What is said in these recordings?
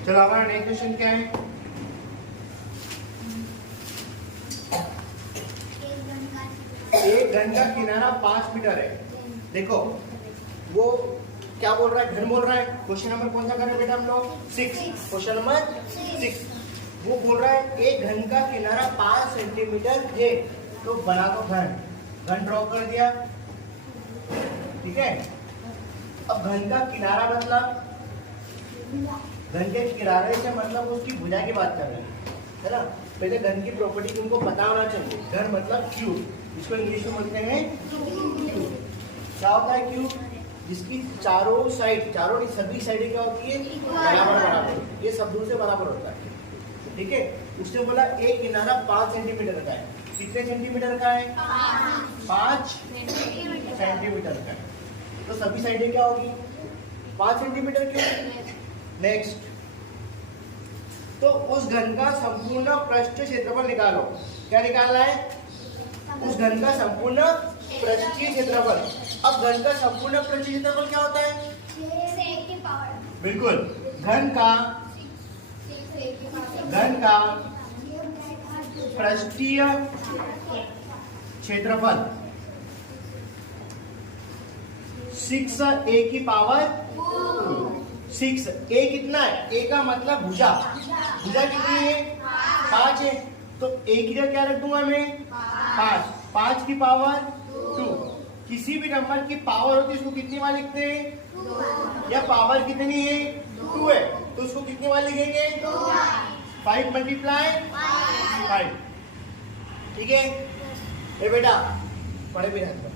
चलो हमारा next question क्या है? एक घन का किनारा 5 मीटर है। देखो वो क्या बोल रहा है, घन बोल रहा है। क्वेश्चन नंबर कौन सा कर रहे हैं बेटा हम लोग? 6। क्वेश्चन नंबर 6 वो बोल रहा है एक घन का किनारा 5 सेंटीमीटर है, तो बना दो घन। घन ड्रॉ कर दिया, ठीक है। अब घन का किनारा मतलब, घन के किनारे से मतलब उसकी भुजा की बात कर रहे हैं, है ना। पहले घन की प्रॉपर्टी तुमको पता होना चाहिए। घन मतलब क्यूब, इसको इंग्लिश में बोलते हैं क्यूब। क्या होता है क्यूब? जिसकी चारों साइड, चारों नहीं सभी साइडें क्या होती है? बराबर बराबर, ये सब दूर से बराबर होता है, ठीक है। उसने बोला एक किनारा 5 सेंटीमीटर का है। कितने सेंटीमीटर का है? 5 सेंटीमीटर का है। तो सभी साइडें क्या होगी? 5 सेंटीमीटर की। नेक्स्ट, तो उस घन का संपूर्ण पृष्ठ क्षेत्रफल निकालो। क्या निकालना है? उस घन का संपूर्ण पृष्ठीय क्षेत्रफल। अब घन का संपूर्ण पृष्ठीय क्षेत्रफल क्या होता है? बिल्कुल, घन का पृष्ठीय क्षेत्रफल 6a की पावर 6। a कितना है? a का मतलब भुजा। भुजा कितनी है? 5 है। तो a की जगह क्या रख दूंगा मैं? 5। 5 की पावर 2। किसी भी नंबर की पावर होती है उसको कितनी बार लिखते हैं? या पावर कितनी है? 2 है, तो उसको कितनी बार लिखेंगे? 5 मल्टीप्लाई 5, ठीक है। ए बेटा पढ़े भी रहते।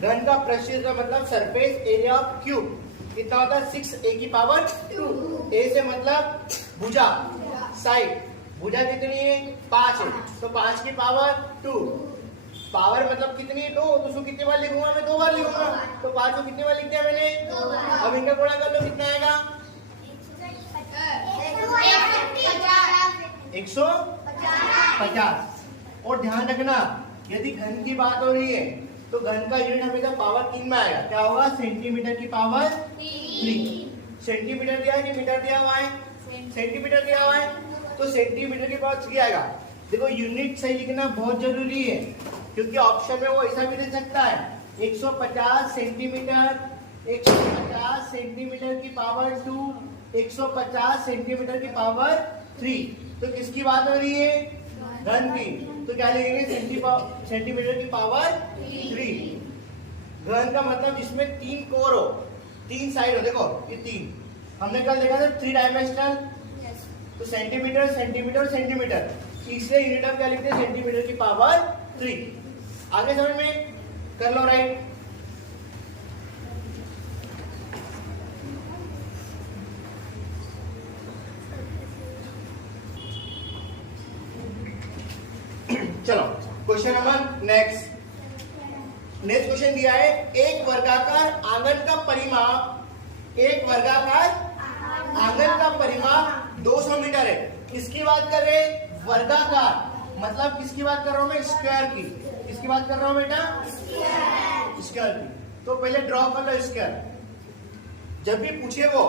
घन का पृष्ठीय का मतलब सरफेस एरिया ऑफ क्यूब कितना होता है? 6a की पावर 2। a से मतलब भुजा, साइड। भुजा कितनी है? 5 है, तो 5 की पावर 2। पावर मतलब कितनी है? 2, तो उसको कितनी बार लिखूंगा मैं? 2 बार लिखूंगा। तो 5 को कितनी बार लिख दिया मैंने? 2 बार। अब इनका गुणा कर लो, कितना आएगा? 150। और ध्यान रखना, यदि घन की बात हो रही है तो घन का यूनिट हमेशा पावर 3 में आएगा। क्या होगा? सेंटीमीटर की पावर 3। सेंटीमीटर दिया है कि मीटर दिया हुआ है? सेंटीमीटर दिया हुआ है, तो सेंटीमीटर की पावर 3 आएगा। देखो यूनिट सही लिखना बहुत जरूरी है, क्योंकि ऑप्शन में वो ऐसा भी दे सकता है 150 सेंटीमीटर, 150 सेंटीमीटर की पावर 2, 150 सेंटीमीटर की पावर 3। तो किसकी बात हो रही है? घन की। तो क्या लिखेंगे? सेंटीमीटर की पावर 3। घन का मतलब जिसमें 3 कोर हो, 3 साइड हो। देखो ये 3 हमने कल देखा था 3 डायमेंशनल। तो सेंटीमीटर सेंटीमीटर सेंटीमीटर, इसलिए यूनिट ऑफ क्या लिखते हैं? सेंटीमीटर की पावर 3। आगे समझ में कर लो, राइट। चलो क्वेश्चन नंबर नेक्स्ट क्वेश्चन दिया है एक वर्गाकार आंगन का परिमाप, एक वर्गाकार आंगन का परिमाप 200 मीटर है। किसकी बात कर रहे हैं? वर्गाकार मतलब किसकी बात कर रहा हूं मैं? स्क्वायर की। किसकी बात कर रहा हूं बेटा? स्क्वायर की। तो पहले ड्रॉ कर लो स्क्वायर। जब भी पूछे वो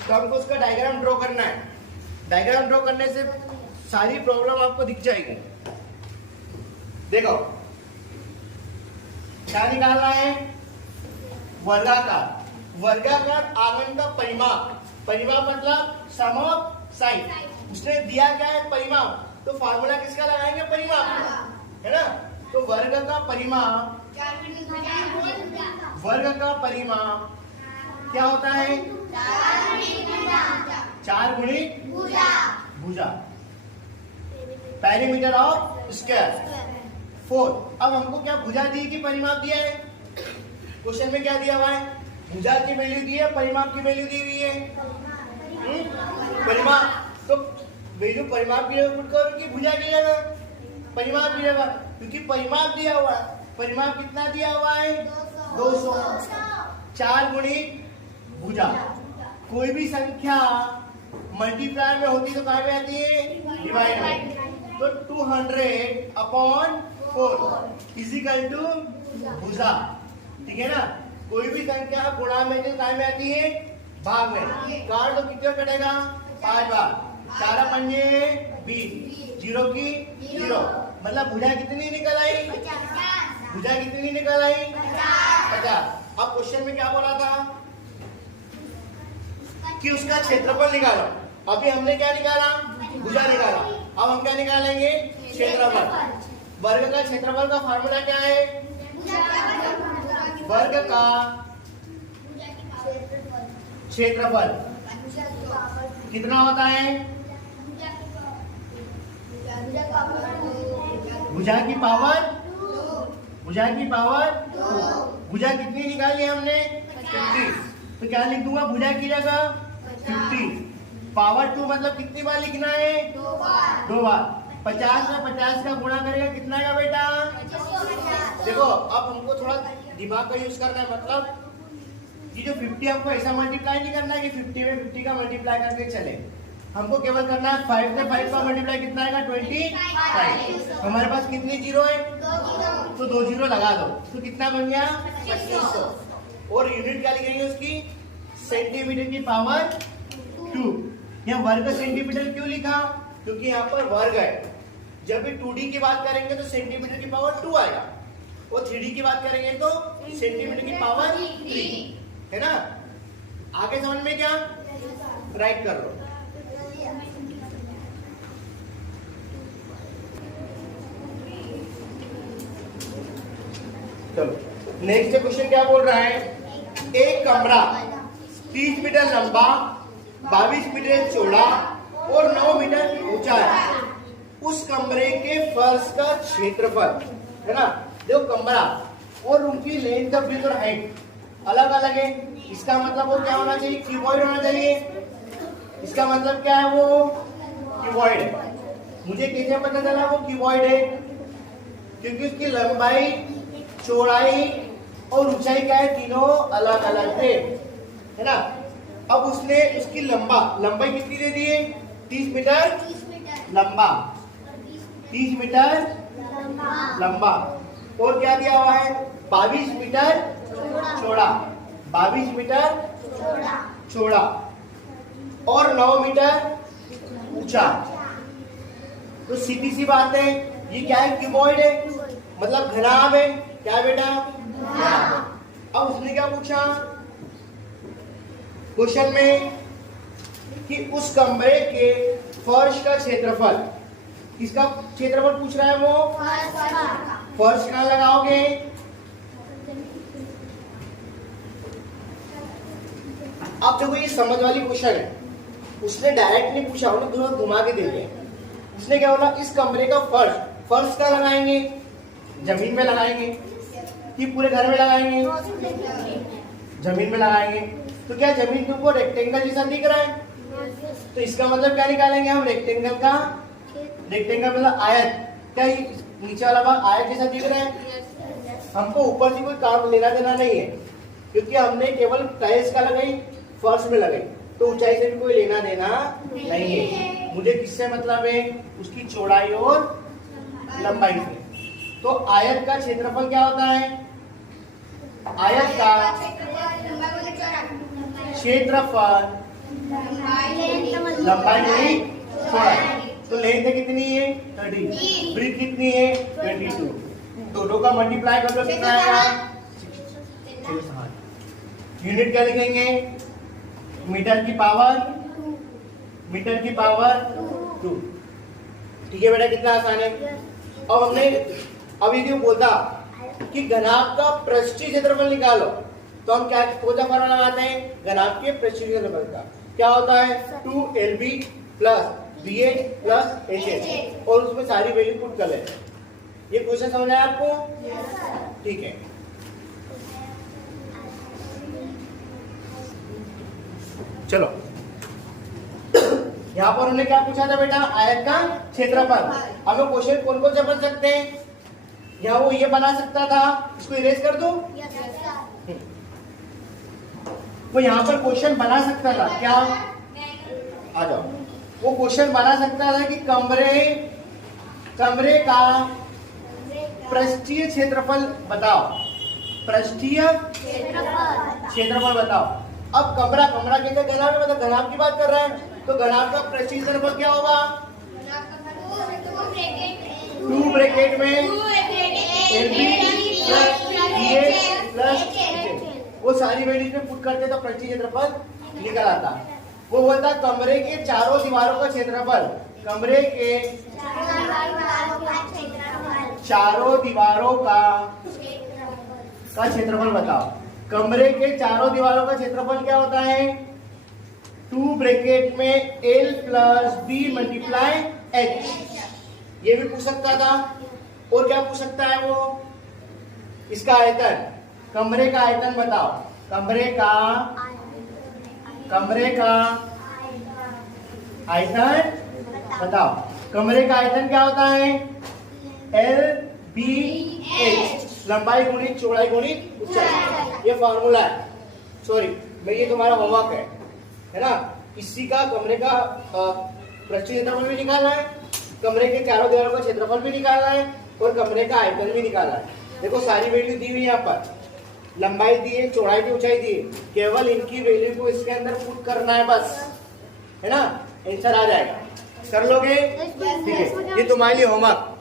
तो हमको उसका डायग्राम ड्रॉ करना है। डायग्राम ड्रॉ करने से सारी प्रॉब्लम आपको दिख जाएगी। देखो क्या निकालना है? वर्गाकार। वर्गाकार आंगन का परिमाप। परिमाप मतलब सम ऑफ साइड। उसने दिया क्या है? परिमाप। तो फार्मूला किसका लगाएंगे? परिमाप, है ना। तो वर्ग का परिमाप, वर्ग का परिमाप क्या होता है? 4 गुणित भुजा, पेरीमीटर ऑफ स्क्वायर 4। अब हमको क्या भुजा दी कि परिमाप दिया है? क्वेश्चन में क्या दिया हुआ है? भुजा की वैल्यू दी है, परिमाप की वैल्यू दी हुई है। परिमाप तो वैल्यू परिमाप की जगह पुट करो कि भुजा की जगह परिमाप की जगह, क्योंकि परिमाप दिया हुआ है। परिमाप कितना दिया हुआ है? 200। 4 गुणित भुजा। कोई भी संख्या मल्टीप्लाई में होती तो कहाँ में आती है? डिवाइड में। तो 200/4 इजिकल टू भुजा, ठीक है ना। कोई भी संख्या गुणा में जो काय में आती है? भाग में। काट दो, कितना कटेगा? 5 बार, 4 पंजे 20, 0 की 0, मतलब भुजा कितनी निकल आई? भुजा कितनी निकल आई? 50। अब क्वेश्चन में क्या बोला था कि उसका क्षेत्रफल निकालो। अभी हमने क्या निकाला? भुजा निकाला। अब हम क्या निकालेंगे? क्षेत्रफल। वर्ग का क्षेत्रफल का फार्मूला क्या है? वर्ग का क्षेत्रफल कितना होता है? भुजा की पावर, भुजा की पावर, भुजा कितनी निकाली हमने? 50। तो क्या लिख दूंगा भुजा की जगह? 50। पावर 2 मतलब कितनी बार लिखना है? 2 बार। 50 में 50 का गुणा करेगा कितना का बेटा? देखो अब हमको थोड़ा दिमाग का यूज करना है, मतलब ये जो 50 हमको ऐसा मल्टीप्लाई नहीं करना है कि 50 में 50 का मल्टीप्लाई करके चले। हमको केवल करना है 5 से 5 का मल्टीप्लाई कितना आएगा? 25। हमारे पास कितनी जीरो है? तो 2 जीरो लगा दो, तो कितना बन गया? 2500। और यूनिट क्या लिखेंगे उसकी? सेंटीमीटर की पावर 2। यहाँ वर्ग सेंटीमीटर क्यों लिखा? क्योंकि यहाँ पर वर्ग है। जब भी 2D की बात करेंगे तो सेंटीमीटर की पावर 2 आएगा, और 3D की बात करेंगे तो सेंटीमीटर की पावर 3, है ना? आगे समझ में क्या? राइट कर लो। चलो नेक्स्ट क्वेश्चन क्या बोल रहा है? एक कमरा 30 मीटर लंबा, 22 मीटर चौड़ा और 9 मीटर ऊंचा है। उस कमरे के फर्श का क्षेत्रफल, है ना? देखो कमरा और उनकी लेंथ ऑफ विड्थ और हाइट अलग अलग है। इसका मतलब वो क्या होना चाहिए? क्यूबॉइड होना चाहिए। इसका मतलब क्या है? वो क्यूबॉइड है। मुझे कैसे पता चला वो क्यूबॉइड है? क्योंकि उसकी लंबाई, चौड़ाई और ऊंचाई क्या है? तीनों अलग अलग थे, है ना? अब उसने उसकी लंबाई कितनी दे दी है? 30 मीटर लंबा, 30 मीटर लंबा, और क्या दिया हुआ है? 22 मीटर चौड़ा, 22 मीटर चौड़ा और 9 मीटर ऊंचा। तो सीधी सी बात है, ये क्या है? क्यूबॉइड है, मतलब घनाभ है। क्या बेटा? अब उसने क्या पूछा क्वेश्चन में कि उस कमरे के फर्श का क्षेत्रफल, किसका क्षेत्रफल पूछ रहा है वो? फर्श कहाँ लगाओगे? अब देखो ये समझ वाली क्वेश्चन है। उसने डायरेक्ट नहीं पूछा, उन्होंने थोड़ा घुमा के दे दिया। उसने क्या बोला? इस कमरे का फर्श कहाँ लगाएंगे? जमीन में लगाएंगे कि पूरे घर में लगाएंगे? जमीन में लगाएंगे। तो क्या जमीन तुमको रेक्टेंगल जैसा दिख रहा है? तो इसका मतलब क्या निकालेंगे हम? रेक्टेंगल का, रेक्टेंगल मतलब आयत। क्या नीचे वाला भाग आयत जैसा दिख रहा है? हमको ऊपर से कोई काम लेना देना नहीं है, क्योंकि हमने केवल टाइल्स का लगाई, फर्श में लगाई, तो ऊंचाई से भी कोई लेना देना नहीं है। मुझे किससे मतलब है? उसकी चौड़ाई और लंबाई से। तो आयत का क्षेत्रफल क्या होता है? आयत का क्षेत्रफल लंबाई नहीं चौड़ाई। तो लेंथ कितनी है? 30। ब्रीथ कितनी है? 22। दोनों का मल्टीप्लाई कर लो, कितना आएगा? यूनिट क्या लिखेंगे? मीटर की पावर 2। ठीक है बेटा, कितना आसान है। अब हमने अभी जो बोलता कि घनाभ का पृष्ठीय क्षेत्रफल निकालो, तो हम क्या कौन सा फॉर्मूला लगाते हैं? घनाभ के पृष्ठीय क्षेत्रफल का क्या होता है? 2LB plus BH plus HH, और उसमें सारी वैल्यू पुट कर लेते हैं। ये क्वेश्चन समझ आया आपको? ठीक है। चलो यहाँ पर उन्होंने क्या पूछा था बेटा? आयत का क्षेत्रफल। हम लोग क्वेश्चन कौन कौन से बन सकते हैं? यहाँ वो ये बना सकता था, इसको इरेज कर दो। वो यहाँ पर क्वेश्चन बना सकता था क्या? आ जाओ। वो क्वेश्चन बना सकता था कि कमरे का पृष्ठीय क्षेत्रफल बताओ। पृष्ठीय क्षेत्रफल बताओ। अब कमरा, कमरा के अंदर घनाभ है, मतलब घनाभ की बात कर रहे हैं, तो घनाभ का पृष्ठीय क्षेत्रफल क्या होगा? 2 ब्रैकेट में LB plus BH plus HH। वो सारी वैल्यूज में पुट करते तो पृष्ठीय क्षेत्रफल निकल आता। वो बोलता कमरे के चारों दीवारों का क्षेत्रफल, कमरे के चारों दीवारों का क्षेत्रफल बताओ। कमरे के चारों दीवारों का क्षेत्रफल क्या होता है? 2 ब्रैकेट में L plus B multiply H। ये भी पूछ सकता था। और क्या पूछ सकता है वो? इसका आयतन, कमरे का आयतन बताओ। कमरे का आयतन बताओ। कमरे का आयतन क्या होता है? LBH, लंबाई गुणित चौड़ाई गुणित ऊंचाई। ये फॉर्मूला है। सॉरी, ये तुम्हारा होमवर्क है ना। इसी का कमरे का पृष्ठीय क्षेत्रफल भी निकालना है, कमरे के चारों दीवारों का क्षेत्रफल भी निकालना है और कमरे का आयतन भी निकालना है। देखो सारी वैल्यू दी हुई है यहाँ पर, लंबाई दी है, चौड़ाई दी, ऊंचाई दी है। केवल इनकी वैल्यू को इसके अंदर पुट करना है बस, है ना। आंसर आ जाएगा। कर लोगे? ठीक है, ये तुम्हारे लिए होमवर्क।